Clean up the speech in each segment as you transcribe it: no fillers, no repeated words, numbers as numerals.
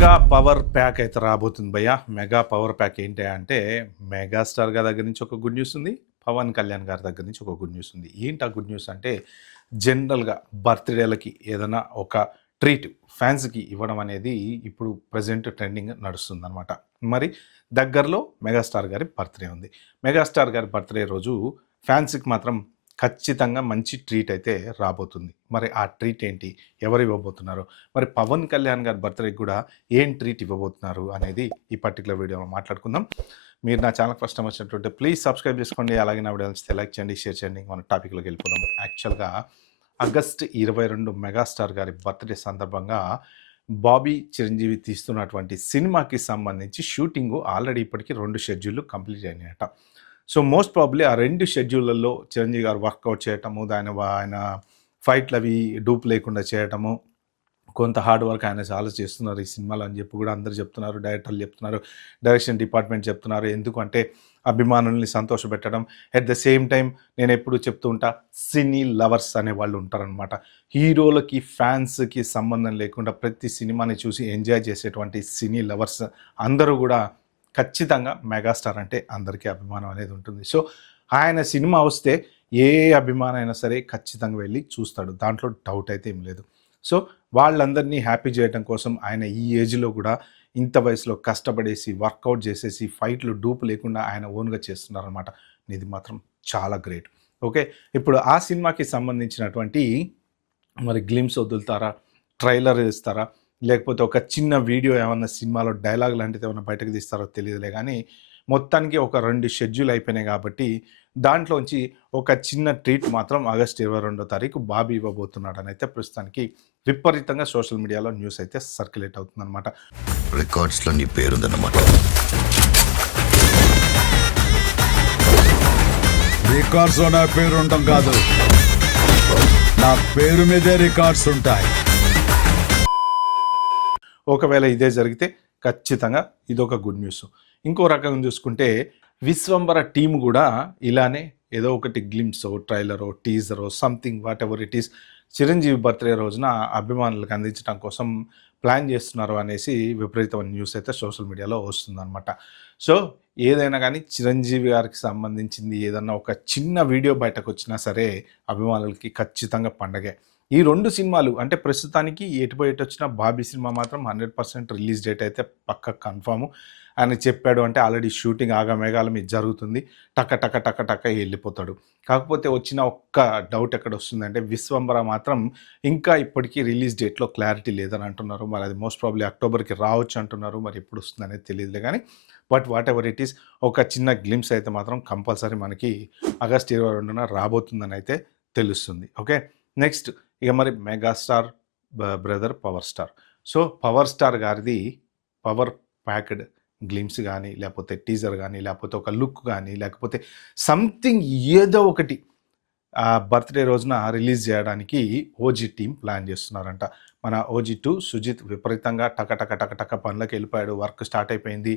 Mega power pack అయితే రాబోతుంది భయ్య. మెగా పవర్ ప్యాక్ ఏంటి అంటే, మెగాస్టార్ గారి దగ్గర నుంచి ఒక గుడ్ న్యూస్ ఉంది. పవన్ కళ్యాణ్ గారి దగ్గర నుంచి ఒక గుడ్ న్యూస్ ఉంది. ఏంటి ఆ గుడ్ న్యూస్ అంటే, జనరల్‌గా బర్త్‌డేలకి ఏదైనా ఒక ట్రీట్ ఫ్యాన్స్‌కి ఇవ్వడం అనేది ఇప్పుడు ప్రెజెంట్ ట్రెండింగ్ నడుస్తుందనమాట. మరి దగ్గరలో మెగాస్టార్ గారి బర్త్‌డే ఉంది. మెగాస్టార్ గారి బర్త్‌డే రోజు ఫ్యాన్స్‌కి మాత్రం ఖచ్చితంగా మంచి ట్రీట్ అయితే రాబోతుంది. మరి ఆ ట్రీట్ ఏంటి? ఎవరు ఇవ్వబోతున్నారు? మరి పవన్ కళ్యాణ్ గారి బర్త్‌డేకి కూడా ఏం ట్రీట్ ఇవ్వబోతున్నారు అనేది ఈ పర్టిక్యులర్ వీడియోలో మాట్లాడుకుందాం. మీరు నా ఛానల్ ఫస్ట్ టైమ్ వచ్చినట్టుంటే ప్లీజ్ సబ్స్క్రైబ్ చేసుకోండి. అలాగే నా వీడియో నచ్చితే లైక్ చేయండి, షేర్ చేయండి. మన టాపిక్‌లోకి వెళ్ళిపోదాం. యాక్చువల్‌గా ఆగస్ట్ 22 మెగాస్టార్ గారి బర్త్‌డే సందర్భంగా బాబీ, చిరంజీవి తీస్తున్నటువంటి సినిమాకి సంబంధించి షూటింగు ఆల్రెడీ ఇప్పటికి 2 షెడ్యూల్‌లు కంప్లీట్ అయినాయట. సో మోస్ట్ ప్రాబబ్లీ ఆ 2 షెడ్యూల్‌లలో చిరంజీవి గారు వర్కౌట్ చేయటము, ఆయన ఫైట్‌లవి డూప్ లేకుండా చేయటము, కొంత హార్డ్ వర్క్ ఆయన చాలా చేస్తున్నారు ఈ సినిమాలో అని చెప్పి కూడా అందరూ చెప్తున్నారు. డైరెక్టర్లు చెప్తున్నారు, డైరెక్షన్ డిపార్ట్మెంట్ చెప్తున్నారు. ఎందుకంటే అభిమానుల్ని సంతోషపెట్టడం. ఎట్ ద సేమ్ టైం నేనెప్పుడూ చెప్తూ ఉంటా, సినీ లవర్స్ అనేవాళ్ళు ఉంటారనమాట. హీరోలకి, ఫ్యాన్స్‌కి సంబంధం లేకుండా ప్రతి సినిమాని చూసి ఎంజాయ్ చేసేటువంటి సినీ లవర్స్ అందరూ కూడా ఖచ్చితంగా మెగాస్టార్ అంటే అందరికీ అభిమానం అనేది ఉంటుంది. సో ఆయన సినిమా వస్తే ఏ అభిమాని అయినా సరే ఖచ్చితంగా వెళ్ళి చూస్తాడు. దాంట్లో డౌట్ అయితే ఏం లేదు. సో వాళ్ళందరినీ హ్యాపీ చేయడం కోసం ఆయన ఈ ఏజ్‌లో కూడా ఇంత వయసులో కష్టపడేసి, వర్కౌట్ చేసేసి, ఫైట్‌లు డూప్ లేకుండా ఆయన ఓన్‌గా చేస్తున్నారనమాట. ఇది మాత్రం చాలా గ్రేట్. ఓకే. ఇప్పుడు ఆ సినిమాకి సంబంధించినటువంటి మరి గ్లింప్స్ వదులుతారా? ట్రైలర్ ఇస్తారా? లేకపోతే ఒక చిన్న వీడియో ఏమన్నా సినిమాలో డైలాగ్ లాంటిది ఏమన్నా బయటకు తీస్తారో తెలీదులే గానీ, మొత్తానికి ఒక 2 షెడ్యూల్ అయిపోయినాయి కాబట్టి, దాంట్లోంచి ఒక చిన్న ట్రీట్ మాత్రం ఆగస్ట్ 22 తారీఖు బాబీ ఇవ్వబోతున్నాడనైతే ప్రస్తుతానికి విపరీతంగా సోషల్ మీడియాలో న్యూస్ అయితే సర్క్యులేట్ అవుతుందనమాట. రికార్డ్స్‌లో నీ పేరుందన్నమాట. రికార్డ్స్‌లో నా పేరు ఉండటం కాదు, నా పేరు మీదే రికార్డ్స్ ఉంటాయి. ఒకవేళ ఇదే జరిగితే ఖచ్చితంగా ఇదొక గుడ్ న్యూస్. ఇంకో రకంగా చూసుకుంటే విశ్వంబర టీమ్ కూడా ఇలానే ఏదో ఒకటి గ్లింప్సో, ట్రైలరో, టీజరో something whatever it is Chiranjeevi birthday రోజున అభిమానులకు అందించడం కోసం ప్లాన్ చేస్తున్నారు అనేసి విపరీతమైన న్యూస్ అయితే సోషల్ మీడియాలో వస్తుందనమాట. సో ఏదైనా కానీ చిరంజీవి గారికి సంబంధించింది ఏదన్నా ఒక చిన్న వీడియో బయటకొచ్చినా సరే అభిమానులకి ఖచ్చితంగా పండగే. ఈ 2 సినిమాలు అంటే ప్రస్తుతానికి ఎటుపోయేటొచ్చినా బాబీ సినిమా మాత్రం 100% రిలీజ్ డేట్ అయితే పక్కా కన్ఫర్ము. ఆయన చెప్పాడు అంటే ఆల్రెడీ షూటింగ్ ఆగమేఘాల మీద జరుగుతుంది. టక టక టక టక వెళ్ళిపోతాడు. కాకపోతే వచ్చిన ఒక్క డౌట్ ఎక్కడొస్తుందంటే విశ్వంబర మాత్రం ఇంకా ఇప్పటికీ రిలీజ్ డేట్‌లో క్లారిటీ లేదని అంటున్నారు. మరి అది మోస్ట్ ప్రాబబ్లీ అక్టోబర్‌కి రావచ్చు అంటున్నారు. మరి ఎప్పుడు వస్తుందనేది తెలీదులే గానీ, but what ever it is ఒక చిన్న గ్లింప్స్ అయితే మాత్రం కంపల్సరీ మనకి ఆగస్ట్ 22న రాబోతుందని అయితే తెలుస్తుంది. ఓకే. నెక్స్ట్ ఇక మరి megastar brother power star. So power star గారిది పవర్ ప్యాక్డ్ గ్లింప్స్ గానీ, లేకపోతే టీజర్ గానీ, లేకపోతే ఒక లుక్ గానీ, లేకపోతే సంథింగ్ ఏదో ఒకటి బర్త్‌డే రోజున రిలీజ్ చేయడానికి ఓజీ టీమ్ ప్లాన్ చేస్తున్నారంట. మన ఓజీ 2 సుజిత్ విపరీతంగా టక టక టక టక పనులకెళ్ళిపోయాడు. వర్క్ స్టార్ట్ అయిపోయింది.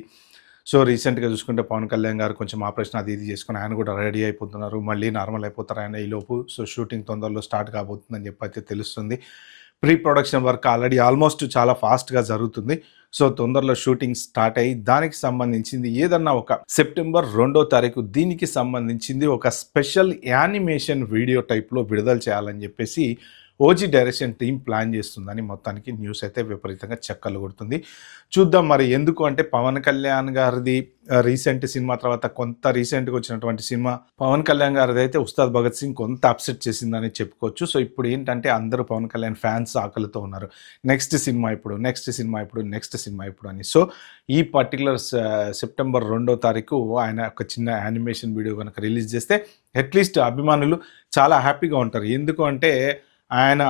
సో రీసెంట్‌గా చూసుకుంటే పవన్ కళ్యాణ్ గారు కొంచెం ఆపరేషన్ అది ఇది చేసుకొని ఆయన కూడా రెడీ అయిపోతున్నారు. మళ్ళీ నార్మల్ అయిపోతారు ఆయన ఈలోపు. సో షూటింగ్ తొందరలో స్టార్ట్ కాబోతుందని చెప్పి అయితే తెలుస్తుంది. Pre production work already almost చాలా ఫాస్ట్‌గా జరుగుతుంది. సో తొందరలో షూటింగ్ స్టార్ట్ అయ్యి దానికి సంబంధించింది ఏదన్నా ఒక సెప్టెంబర్ 2వ తారీఖు దీనికి సంబంధించింది ఒక స్పెషల్ యానిమేషన్ వీడియో టైప్‌లో విడుదల చేయాలని చెప్పేసి ఓజీ డైరెక్షన్ టీమ్ ప్లాన్ చేస్తుందని మొత్తానికి న్యూస్ అయితే విపరీతంగా చక్కర్లు కొడుతుంది. చూద్దాం మరి ఎందుకు అంటే పవన్ కళ్యాణ్ గారిది రీసెంట్ సినిమా తర్వాత కొంత రీసెంట్‌గా వచ్చినటువంటి సినిమా పవన్ కళ్యాణ్ గారిది అయితే ఉస్తాద్ భగత్ సింగ్ కొంత అప్సెట్ చేసిందని చెప్పుకోవచ్చు. సో ఇప్పుడు ఏంటంటే అందరూ పవన్ కళ్యాణ్ ఫ్యాన్స్ ఆకలితో ఉన్నారు. నెక్స్ట్ సినిమా ఎప్పుడు? నెక్స్ట్ సినిమా ఎప్పుడు? నెక్స్ట్ సినిమా ఎప్పుడు అని. సో ఈ పర్టిక్యులర్ సెప్టెంబర్ 2వ తారీఖు ఆయన ఒక చిన్న యానిమేషన్ వీడియో గనుక రిలీజ్ చేస్తే అట్‌లీస్ట్ అభిమానులు చాలా హ్యాపీగా ఉంటారు. ఎందుకు అంటే ఆయన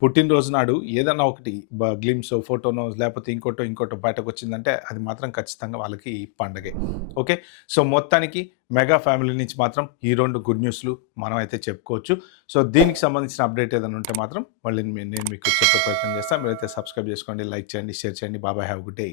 పుట్టినరోజు నాడు ఏదన్నా ఒకటి గ్లింప్సో, ఫోటోనో లేకపోతే ఇంకోటో బయటకొచ్చిందంటే అది మాత్రం ఖచ్చితంగా వాళ్ళకి పండగే. ఓకే. సో మొత్తానికి మెగా ఫ్యామిలీ నుంచి మాత్రం ఈ 2 గుడ్ న్యూస్‌లు మనం అయితే చెప్పుకోవచ్చు. సో దీనికి సంబంధించిన అప్డేట్ ఏదైనా ఉంటే మాత్రం మళ్ళీ నేను మీకు చెప్పే ప్రయత్నం చేస్తాను. మీరైతే సబ్స్క్రైబ్ చేసుకోండి, లైక్ చేయండి, షేర్ చేయండి. Bye bye. Have a good day.